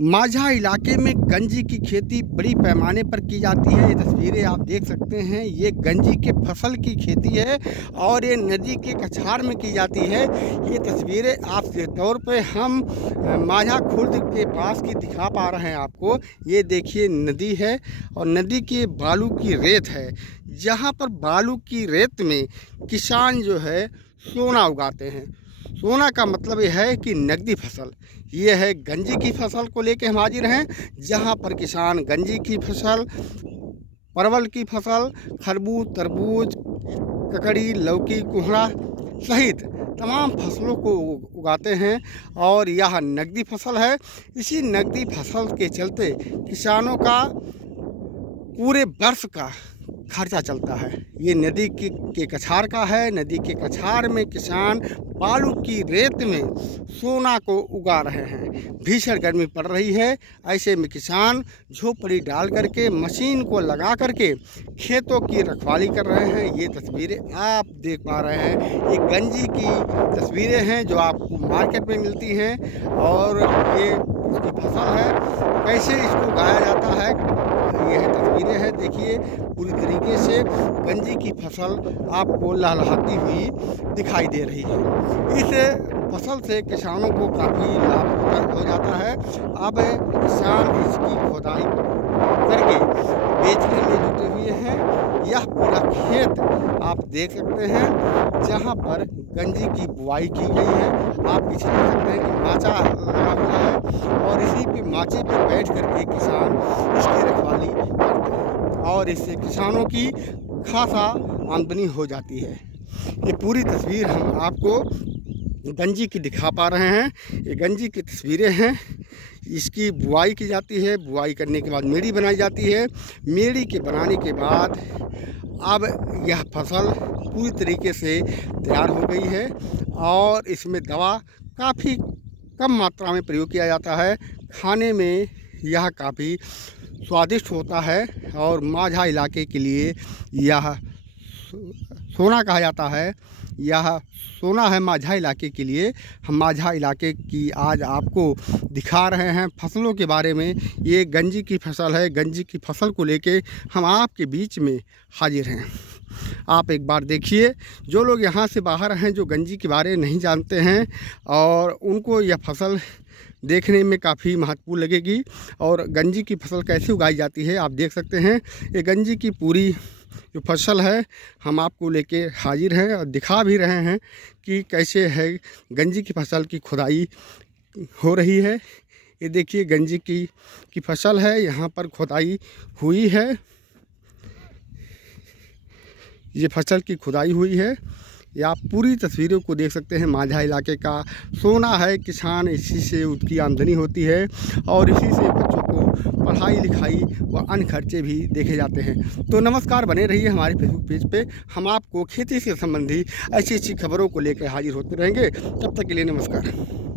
माझा इलाके में गंजी की खेती बड़ी पैमाने पर की जाती है। ये तस्वीरें आप देख सकते हैं, ये गंजी के फसल की खेती है और ये नदी के कछार में की जाती है। ये तस्वीरें आप के तौर पे हम माझा खुर्द के पास की दिखा पा रहे हैं आपको। ये देखिए नदी है और नदी के बालू की रेत है, जहाँ पर बालू की रेत में किसान जो है सोना उगाते हैं। सोना का मतलब यह है कि नकदी फसल। ये है गंजी की फसल को लेके हम हाजिर हैं, जहाँ पर किसान गंजी की फसल, परवल की फसल, खरबूज, तरबूज, ककड़ी, लौकी, कोहड़ा सहित तमाम फसलों को उगाते हैं और यह नकदी फसल है। इसी नकदी फसल के चलते किसानों का पूरे वर्ष का खर्चा चलता है। ये नदी के कछार का है। नदी के कछार में किसान बालू की रेत में सोना को उगा रहे हैं। भीषण गर्मी पड़ रही है, ऐसे में किसान झोपड़ी डाल करके मशीन को लगा करके खेतों की रखवाली कर रहे हैं। ये तस्वीरें आप देख पा रहे हैं, ये गंजी की तस्वीरें हैं जो आपको मार्केट में मिलती हैं और ये उसकी फसल है। कैसे इसको उगाया जाता है, यह तस्वीरें हैं। देखिए पूरी तरीके से गंजी की फसल आपको लहलहाती हुई दिखाई दे रही है। इस फसल से किसानों को काफ़ी लाभ हो जाता है। अब किसान इसकी खुदाई करके बेचने में जुटे हुए हैं। यह पूरा खेत आप देख सकते हैं, जहां पर गंजी की बुआई की गई है। आप पीछे देख सकते हैं कि माचा लगा हुआ है और इसी पे माचे पे बैठ करके किसान इसकी रखवाली करते हैं और इससे किसानों की खासा आमदनी हो जाती है। ये पूरी तस्वीर हम आपको गंजी की दिखा पा रहे हैं। ये गंजी की तस्वीरें हैं। इसकी बुआई की जाती है, बुआई करने के बाद मेड़ी बनाई जाती है। मेड़ी के बनाने के बाद अब यह फसल पूरी तरीके से तैयार हो गई है और इसमें दवा काफ़ी कम मात्रा में प्रयोग किया जाता है। खाने में यह काफ़ी स्वादिष्ट होता है और माझा इलाके के लिए यह सोना कहा जाता है। यह सोना है माझा इलाके के लिए। हम माझा इलाके की आज आपको दिखा रहे हैं फसलों के बारे में। ये गंजी की फसल है। गंजी की फसल को लेके हम आपके बीच में हाजिर हैं। आप एक बार देखिए, जो लोग यहाँ से बाहर हैं, जो गंजी के बारे में नहीं जानते हैं और उनको यह फसल देखने में काफ़ी महत्वपूर्ण लगेगी। और गंजी की फसल कैसे उगाई जाती है आप देख सकते हैं। ये गंजी की पूरी जो फसल है हम आपको लेके हाजिर हैं और दिखा भी रहे हैं कि कैसे है गंजी की फसल की खुदाई हो रही है। ये देखिए गंजी की फसल है, यहाँ पर खुदाई हुई है। ये फसल की खुदाई हुई है। ये आप पूरी तस्वीरों को देख सकते हैं। माझा इलाके का सोना है, किसान इसी से उसकी आमदनी होती है और इसी से बच्चों को पढ़ाई लिखाई व अन्य खर्चे भी देखे जाते हैं। तो नमस्कार, बने रहिए हमारे फेसबुक पेज पे। हम आपको खेती से संबंधी ऐसी खबरों को लेकर हाजिर होते रहेंगे। तब तक के लिए नमस्कार।